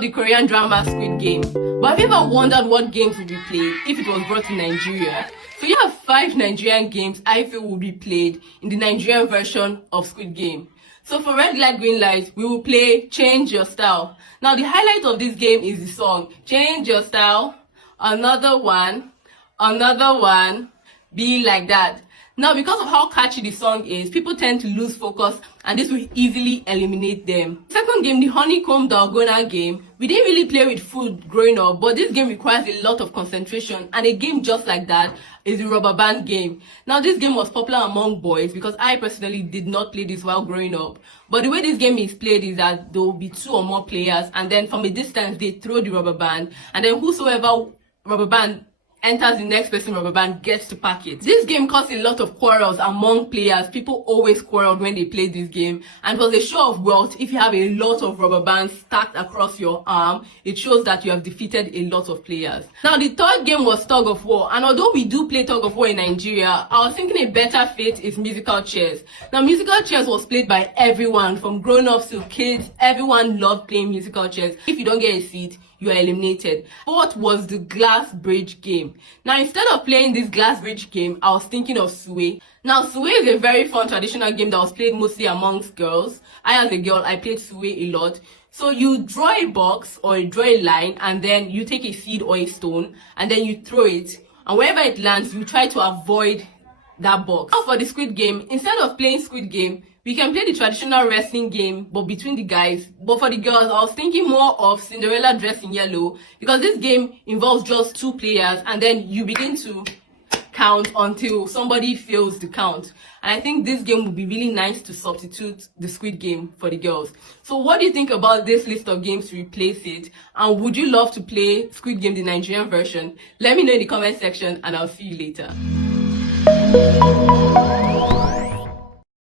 love the Korean drama Squid Game, but have you ever wondered what games would be played if it was brought to Nigeria? So you have 5 Nigerian games I feel will be played in the Nigerian version of Squid Game. So for red light, green light, we will play Change Your Style. Now the highlight of this game is the song Change Your Style, another one, be like that. Now, because of how catchy the song is, people tend to lose focus and this will easily eliminate them. Second game, the honeycomb dalgona game. We didn't really play with food growing up, but this game requires a lot of concentration, and a game just like that is the rubber band game. Now, this game was popular among boys because I personally did not play this while growing up. But the way this game is played is that there will be 2 or more players, and then from a distance they throw the rubber band, and then whosoever rubber band enters the next person rubber band gets to pack it. This game caused a lot of quarrels among players. People always quarreled when they played this game, and it was a show of wealth. If you have a lot of rubber bands stacked across your arm, it shows that you have defeated a lot of players. Now the third game was tug of war, and although we do play tug of war in Nigeria, I was thinking a better fit is musical chairs. Now musical chairs was played by everyone, from grown-ups to kids. Everyone loved playing musical chairs. If you don't get a seat, you are eliminated. Fourth was the glass bridge game. Now, instead of playing this glass bridge game, I was thinking of Suwe. Now, Suwe is a very fun traditional game that was played mostly amongst girls. As a girl, I played Suwe a lot. So you draw a box or you draw a line, and then you take a seed or a stone, and then you throw it. And wherever it lands, you try to avoid that box. Now for the Squid Game, instead of playing Squid Game, we can play the traditional wrestling game, but between the guys. But for the girls, I was thinking more of Cinderella Dressed in Yellow, because this game involves just 2 players, and then you begin to count until somebody fails the count. And I think this game would be really nice to substitute the Squid Game for the girls. So what do you think about this list of games to replace it? And would you love to play Squid Game, the Nigerian version? Let me know in the comment section, and I'll see you later.